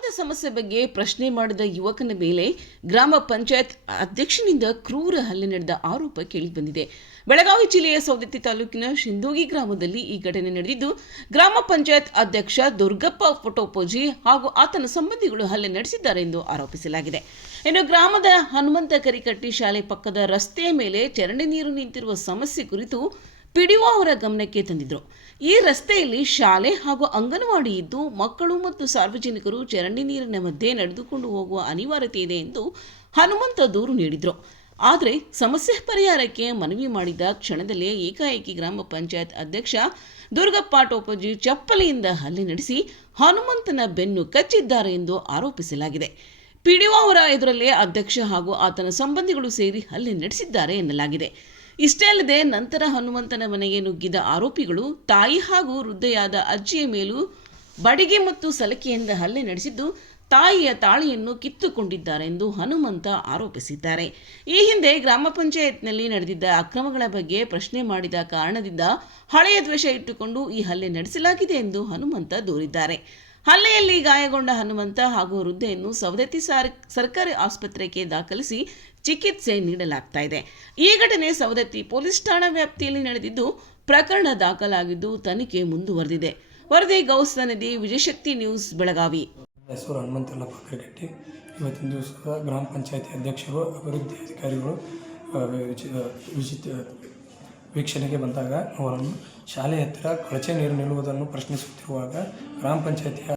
ಗ್ರಾಮದ ಸಮಸ್ಯೆ ಬಗ್ಗೆ ಪ್ರಶ್ನೆ ಮಾಡಿದ ಯುವಕನ ಮೇಲೆ ಗ್ರಾಮ ಪಂಚಾಯತ್ ಅಧ್ಯಕ್ಷನಿಂದ ಕ್ರೂರ ಹಲ್ಲೆ ನಡೆದ ಆರೋಪ ಕೇಳಿಬಂದಿದೆ. ಬೆಳಗಾವಿ ಜಿಲ್ಲೆಯ ಸೌದತ್ತಿ ತಾಲೂಕಿನ ಶಿಂದೋಗಿ ಗ್ರಾಮದಲ್ಲಿ ಈ ಘಟನೆ ನಡೆದಿದ್ದು, ಗ್ರಾಮ ಪಂಚಾಯತ್ ಅಧ್ಯಕ್ಷ ದುರ್ಗಪ್ಪ ಫೋಟೋಪೋಜಿ ಹಾಗೂ ಆತನ ಸಂಬಂಧಿಗಳು ಹಲ್ಲೆ ನಡೆಸಿದ್ದಾರೆ ಎಂದು ಆರೋಪಿಸಲಾಗಿದೆ. ಇನ್ನು ಗ್ರಾಮದ ಹನುಮಂತ ಕರಿಕಟ್ಟಿ ಶಾಲೆ ಪಕ್ಕದ ರಸ್ತೆಯ ಮೇಲೆ ಚರಂಡಿ ನೀರು ನಿಂತಿರುವ ಸಮಸ್ಯೆ ಕುರಿತು ಪಿಡಿಒ ಅವರ ಗಮನಕ್ಕೆ ತಂದಿದ್ರು. ಈ ರಸ್ತೆಯಲ್ಲಿ ಶಾಲೆ ಹಾಗೂ ಅಂಗನವಾಡಿ ಇದ್ದು ಮಕ್ಕಳು ಮತ್ತು ಸಾರ್ವಜನಿಕರು ಚರಂಡಿ ನೀರಿನ ಮಧ್ಯೆ ನಡೆದುಕೊಂಡು ಹೋಗುವ ಅನಿವಾರ್ಯತೆ ಇದೆ ಎಂದು ಹನುಮಂತ ದೂರು ನೀಡಿದರು. ಆದರೆ ಸಮಸ್ಯೆ ಪರಿಹಾರಕ್ಕೆ ಮನವಿ ಮಾಡಿದ ಕ್ಷಣದಲ್ಲೇ ಏಕಾಏಕಿ ಗ್ರಾಮ ಪಂಚಾಯತ್ ಅಧ್ಯಕ್ಷ ದುರ್ಗಪ್ಪ ಟೋಪಜಿ ಚಪ್ಪಲಿಯಿಂದ ಹಲ್ಲೆ ನಡೆಸಿ ಹನುಮಂತನ ಬೆನ್ನು ಕಚ್ಚಿದ್ದಾರೆ ಎಂದು ಆರೋಪಿಸಲಾಗಿದೆ. ಪಿಡಿಒ ಅವರ ಎದುರಲ್ಲೇ ಅಧ್ಯಕ್ಷ ಹಾಗೂ ಆತನ ಸಂಬಂಧಿಗಳು ಸೇರಿ ಹಲ್ಲೆ ನಡೆಸಿದ್ದಾರೆ ಎನ್ನಲಾಗಿದೆ. ಇಷ್ಟೇ ಅಲ್ಲದೆ ನಂತರ ಹನುಮಂತನ ಮನೆಗೆ ನುಗ್ಗಿದ ಆರೋಪಿಗಳು ತಾಯಿ ಹಾಗೂ ವೃದ್ಧೆಯಾದ ಅಜ್ಜಿಯ ಮೇಲೂ ಬಡಿಗೆ ಮತ್ತು ಸಲಕೆಯಿಂದ ಹಲ್ಲೆ ನಡೆಸಿದ್ದು ತಾಯಿಯ ತಾಳಿಯನ್ನು ಕಿತ್ತುಕೊಂಡಿದ್ದಾರೆ ಎಂದು ಹನುಮಂತ ಆರೋಪಿಸಿದ್ದಾರೆ. ಈ ಹಿಂದೆ ಗ್ರಾಮ ಪಂಚಾಯತ್ನಲ್ಲಿ ನಡೆದಿದ್ದ ಅಕ್ರಮಗಳ ಬಗ್ಗೆ ಪ್ರಶ್ನೆ ಮಾಡಿದ ಕಾರಣದಿಂದ ಹಳೆಯ ದ್ವೇಷ ಇಟ್ಟುಕೊಂಡು ಈ ಹಲ್ಲೆ ನಡೆಸಲಾಗಿದೆ ಎಂದು ಹನುಮಂತ ದೂರಿದ್ದಾರೆ. ಹಲ್ಲೆಯಲ್ಲಿ ಗಾಯಗೊಂಡ ಹನುಮಂತ ಹಾಗೂ ವೃದ್ಧೆಯನ್ನು ಸವದತ್ತಿ ಸಾರ್ ಸರ್ಕಾರಿ ಆಸ್ಪತ್ರೆಗೆ ದಾಖಲಿಸಿ ಚಿಕಿತ್ಸೆ ನೀಡಲಾಗ್ತಾ ಇದೆ. ಈ ಘಟನೆ ಸವದತ್ತಿ ಪೊಲೀಸ್ ಠಾಣಾ ವ್ಯಾಪ್ತಿಯಲ್ಲಿ ನಡೆದಿದ್ದು ಪ್ರಕರಣ ದಾಖಲಾಗಿದ್ದು ತನಿಖೆ ಮುಂದುವರೆದಿದೆ. ವರದಿ ಗೌಸ್ ನದಿ ವಿಜಯಶಕ್ತಿ ನ್ಯೂಸ್ ಬೆಳಗಾವಿ. ಹೆಸರು ಹನುಮಂತಲ್ಲಪ್ಪ ಇವತ್ತಿನ ದಿವಸ ಗ್ರಾಮ ಪಂಚಾಯತಿ ಅಧ್ಯಕ್ಷರು ಅಭಿವೃದ್ಧಿ ಅಧಿಕಾರಿಗಳು ಆ, ವಿಚಿ- ವಿಚಿತ ವೀಕ್ಷಣೆಗೆ ಬಂದಾಗ ಅವರನ್ನು ಶಾಲೆ ಹತ್ತಿರ ಕೊಳಚೆ ನೀರು ನಿಲ್ಲುವುದನ್ನು ಪ್ರಶ್ನಿಸುತ್ತಿರುವಾಗ ಗ್ರಾಮ ಪಂಚಾಯತಿಯ